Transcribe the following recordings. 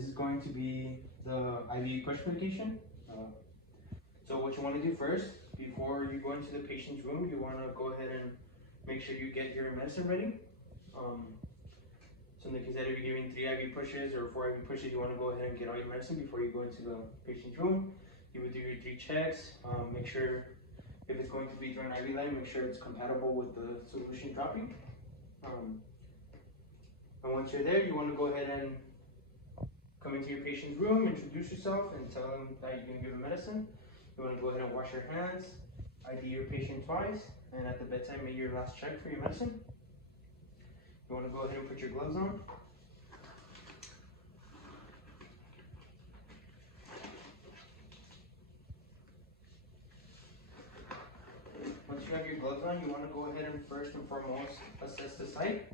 This is going to be the IV push medication. So what you want to do first, before you go into the patient's room, you want to go ahead and make sure you get your medicine ready. So in the case that if you're giving 3 IV pushes or 4 IV pushes, you want to go ahead and get all your medicine before you go into the patient's room. You would do your 3 checks, make sure if it's going to be through an IV line, make sure it's compatible with the solution dropping. And once you're there, you want to go ahead and come into your patient's room, introduce yourself, and tell them that you're going to give them medicine. You want to go ahead and wash your hands, ID your patient twice, and at the bedside, make your last check for your medicine. You want to go ahead and put your gloves on. Once you have your gloves on, you want to go ahead and first and foremost assess the site.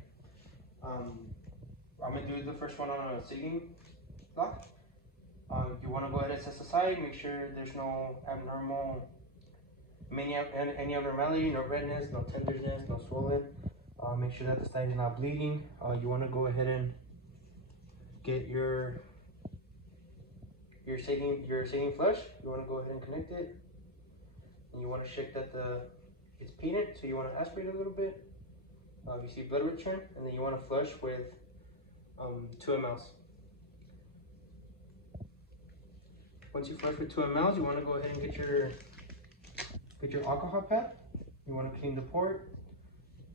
I'm going to do the first one on a SIGGing block. You want to go ahead and assess the site, make sure there's no abnormal, any abnormality, no redness, no tenderness, no swollen. Make sure that the site is not bleeding. You want to go ahead and get your SIGGing flush. You want to go ahead and connect it. And you want to check that it's painted, so you want to aspirate a little bit. You see blood return, and then you want to flush with 2 mLs. Once you flush with 2 mLs, you want to go ahead and get your alcohol pad. You want to clean the port,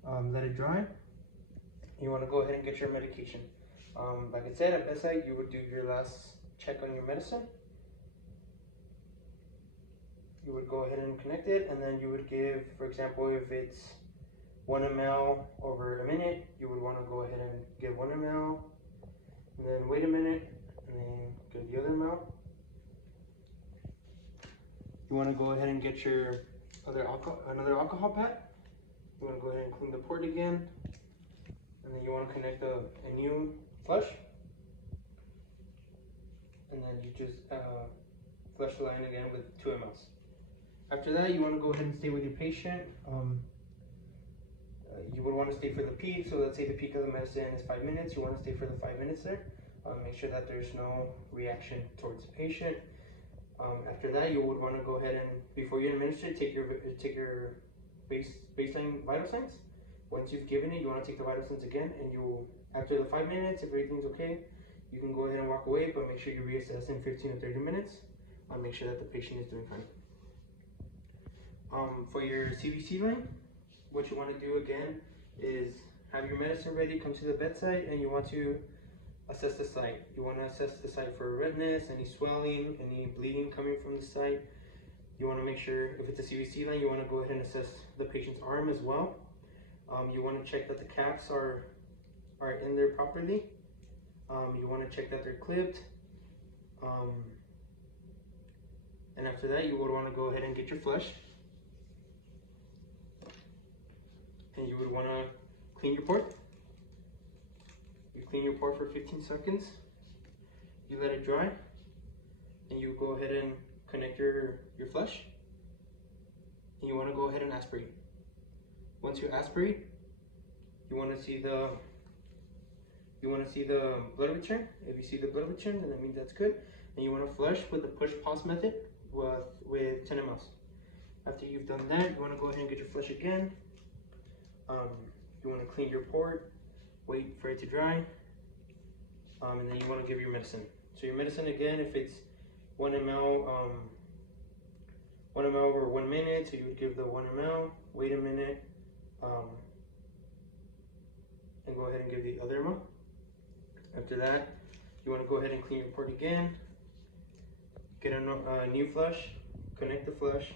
let it dry. You want to go ahead and get your medication. Like I said, at bedside, you would do your last check on your medicine. You would go ahead and connect it, and then you would give, for example, if it's 1 ml over a minute, you would want to go ahead and give 1 ml, and then wait a minute, and then give the other ml. You want to go ahead and get your another alcohol pad. You want to go ahead and clean the port again, and then you want to connect a new flush, and then you just flush the line again with 2 mLs. After that, you want to go ahead and stay with your patient. You would want to stay for the peak. So let's say the peak of the medicine is 5 minutes. You want to stay for the 5 minutes there. Make sure that there's no reaction towards the patient. After that, you would want to go ahead and, before you administer it, take your baseline vital signs. Once you've given it, you want to take the vital signs again, and after the 5 minutes, if everything's okay, you can go ahead and walk away, but make sure you reassess in 15 to 30 minutes. Make sure that the patient is doing fine. For your CVC line, what you want to do again is have your medicine ready, come to the bedside, and you want to assess the site. You want to assess the site for redness, any swelling, any bleeding coming from the site. You want to make sure, if it's a CVC line, you want to go ahead and assess the patient's arm as well. You want to check that the caps are in there properly. You want to check that they're clipped. And after that, you would want to go ahead and get your flush. And you would want to clean your port. You clean your port for 15 seconds. You let it dry. And you go ahead and connect your flush. And you want to go ahead and aspirate. Once you aspirate, you want to see the blood return. If you see the blood return, then that means that's good. And you want to flush with the push-pause method with 10 mLs. After you've done that, you want to go ahead and get your flush again. You want to clean your port, wait for it to dry, and then you want to give your medicine. So your medicine again, if it's 1 ml, 1 ml over 1 minute, so you would give the 1 ml, wait a minute, and go ahead and give the other ml. After that, you want to go ahead and clean your port again, get a new flush, connect the flush,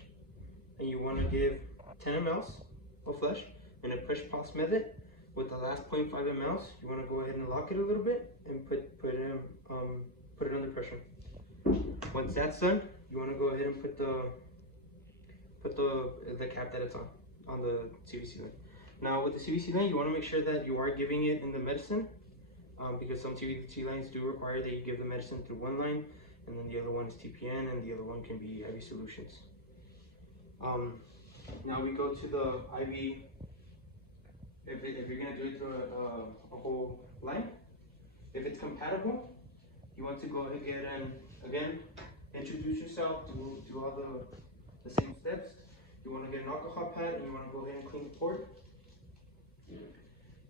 and you want to give 10 mLs of flush in a push-pause method. With the last 0.5 mLs, you want to go ahead and lock it a little bit and put it under pressure. Once that's done, you want to go ahead and put the cap that it's on the CVC line. Now with the CVC line, you want to make sure that you are giving it in the medicine, because some CVC lines do require that you give the medicine through one line, and then the other one is TPN, and the other one can be IV solutions. Now we go to the IV. If you're going to do it through a whole line, if it's compatible, you want to go ahead and, again, introduce yourself, do all the same steps. You want to get an alcohol pad and you want to go ahead and clean the port.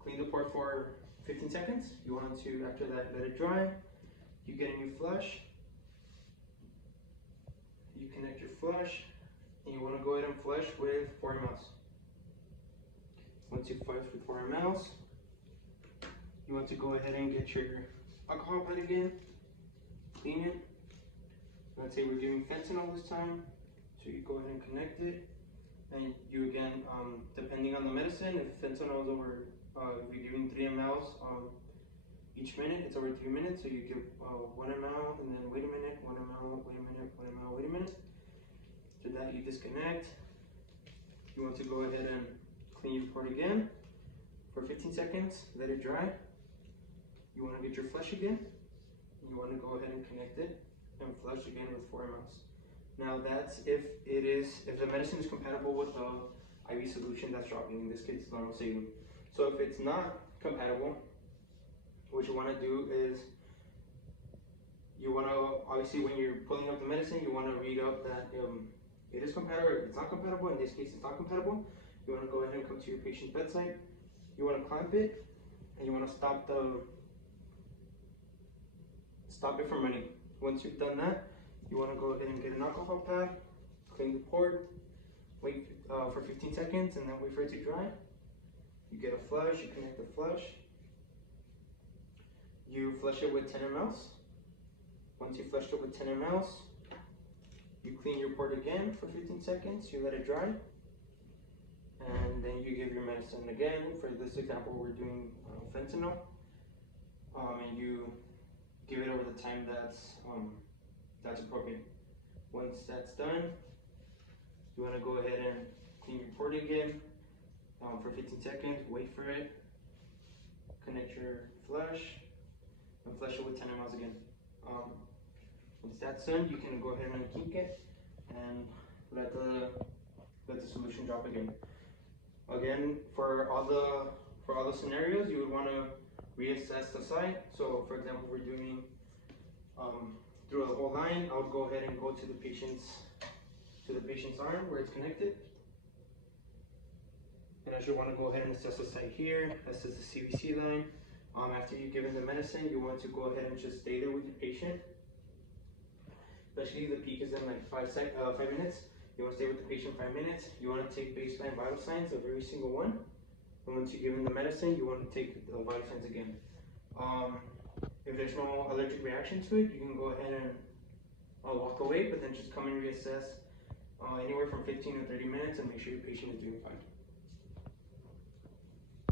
Clean the port for 15 seconds. You want to, after that, let it dry. You get a new flush. You connect your flush, and you want to go ahead and flush with 4 mL. Once you flush with 4 mL, you want to go ahead and get your alcohol pad again, clean it. Let's say we're doing fentanyl this time, so you go ahead and connect it. And you again, depending on the medicine, if fentanyl is over, if you're giving 3 mL each minute, it's over 3 minutes, so you give 1 mL and then wait a minute, 1 mL, wait a minute, 1 mL, wait a minute. After that, you disconnect. You want to go ahead and clean your port again for 15 seconds, let it dry. You want to get your flush again. You want to go ahead and connect it and flush again with 4 mL. Now that's if the medicine is compatible with the IV solution that's dropping, in this case normal saline. So if it's not compatible, what you want to do is you want to, obviously when you're pulling up the medicine, you want to read up that it is compatible. If it's not compatible, in this case it's not compatible, you want to go ahead and come to your patient's bedside. You want to clamp it and you want to stop it from running. Once you've done that, you want to go ahead and get an alcohol pad, clean the port, wait for 15 seconds and then wait for it to dry. You get a flush, you connect the flush. You flush it with 10 mL. Once you flush it with 10 mL, you clean your port again for 15 seconds, you let it dry, and then you give your medicine again. For this example, we're doing fentanyl, and you give it over the time that's appropriate. Once that's done, you want to go ahead and clean your port again for 15 seconds, wait for it, connect your flush, and flush it with 10 mL again. Once that's done, you can go ahead and kink it and let the solution drop again. Again, for all the scenarios, you would want to reassess the site. So, for example, we're doing through the whole line. I would go ahead and go to the patient's arm where it's connected. And I should want to go ahead and assess the site here. This is the CVC line. After you've given the medicine, you want to go ahead and just stay there with your patient. Especially if the peak is in like 5 minutes. You want to stay with the patient 5 minutes. You want to take baseline vital signs of every single one. And once you've given the medicine, you want to take the vital signs again. If there's no allergic reaction to it, you can go ahead and walk away, but then just come and reassess anywhere from 15 to 30 minutes and make sure your patient is doing fine.